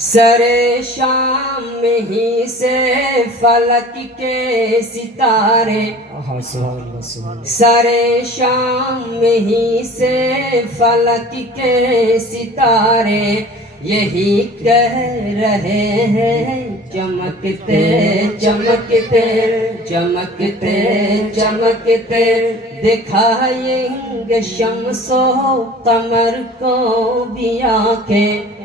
سر شام میں ہی سے فلک کے ستارے۔ سر شام میں ہی سے فلک کے ستارے۔ یہی کہہ رہے ہیں چمکتے چمکتے چمکتے چمکتے۔ دکھائیں گے شمس و قمر کو بھی آنکھیں۔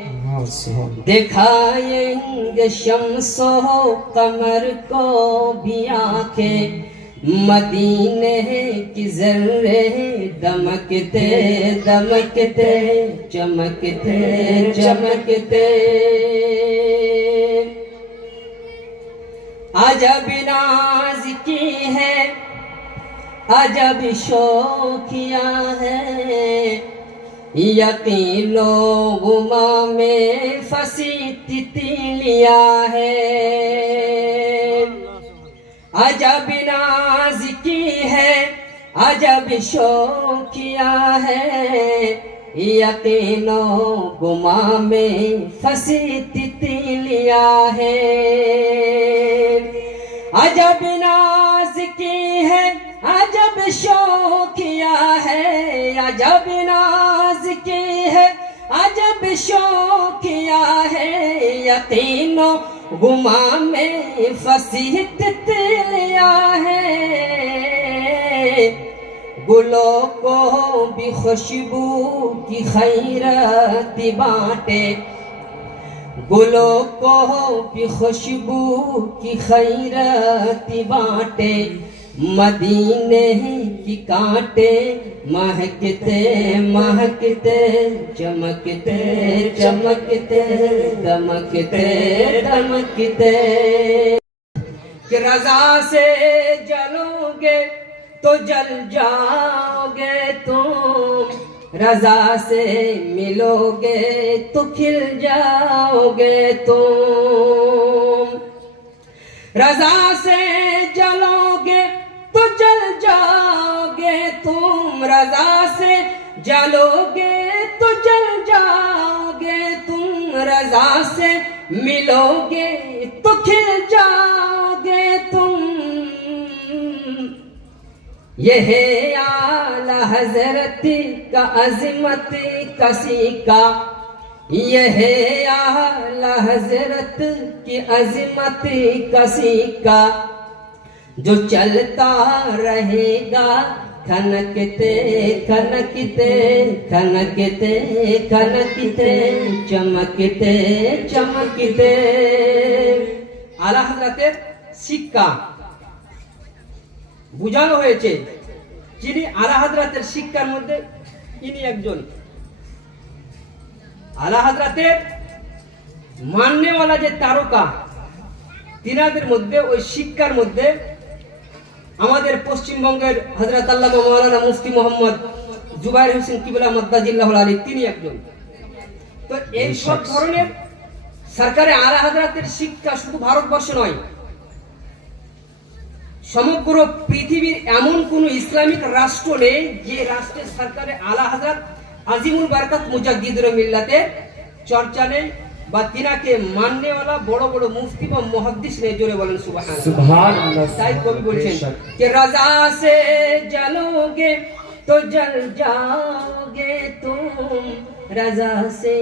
دکھائیں گے شمس و قمر کو بھی آنکھیں۔ مدینے کی ذرے دمکتے دمکتے، چمکتے چمکتے۔ عجب ناز کی ہے، عجب شوقیاں ہے یقین لوگوں میں فسی تتلیاں ہے۔ عجب ناز کی ہے، عجب شوقیاں ہے یقینوں گما میں فسی تتلیاں ہے۔ عجب ناز کی ہے عجب شوقیاں ہے، عجب ناز کی ہے۔ عجب شوقیاں ہے یقینوں گما میں فصیحت تلیاں ہے۔ گلوں کو بھی خوشبو کی خیرت بانٹے۔ گلوں کو بھی خوشبو کی خیرت بانٹے۔ مدینے کی کانٹے مہکتے مہکتے، چمکتے چمکتے، دمکتے دمکتے۔ کہ رضا سے جلو گے تو جل جاؤ گے تم۔ رضا سے ملو گے تو کھل جاؤ گے تم۔ رضا سے تم رضا سے جلو گے تو جل جاؤ گے تم رضا سے ملو گے تو کھل جاؤ گے تم۔ یہ ہے اعلی حضرت کا عظمت، کسی کا۔ یہ ہے اعلی حضرت کی عظمت، کسی کا۔ جو چلتا رہے گا ಕನಕತೆ, ಕನಕಿತೆ ಕನಕತೆ, ಕನಕಿತೆ, ಚಮಕಿತೆ ಚಮಕಿತೆ. আলা হাজরাতের শিক্ষা বোঝানো হয়েছে, যিনি আলা হাজরাতের শিক্ষার মধ্যে, ইনি একজন। আলা হাজরাতের মান্যওয়ালা যে তারকা, তিনাদের মধ্যে, ওই শিক্ষার মধ্যে আমাদের পশ্চিমবঙ্গের হজরত আল্লাহ মৌলানা মুফতি মোহাম্মদ জুবাইর হোসেন কিবুল মদ্দাজিল্লাহ আলী তিনি একজন। তো এই সব ধরনের সরকারে আলা হাজরাতের শিক্ষা শুধু ভারতবর্ষে নয় সমগ্র পৃথিবীর এমন কোন ইসলামিক রাষ্ট্র নেই যে রাষ্ট্রের সরকারে আলা হাজরাত আজিমুল বারকাত মুজাদ্দিদুর মিল্লাতে চর্চা নেই বা তিনাকে মাননে মাননেওয়ালা বড় বড় মুফতি বা মহাদ্দিস নে জোরে বলেন সুবহানাল্লাহ। তাই কবি বলছেন যে রাজা সে জালোগে তো জল যাওগে তুম রাজা সে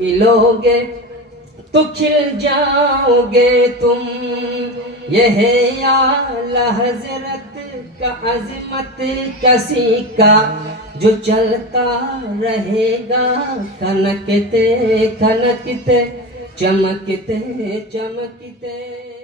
মিলোগে। تو کھل جاؤ گے تم۔ یہ ہے یا حضرت کا عظمت کسی کا، جو چلتا رہے گا۔ کھنکتے کھنکتے، چمکتے چمکتے۔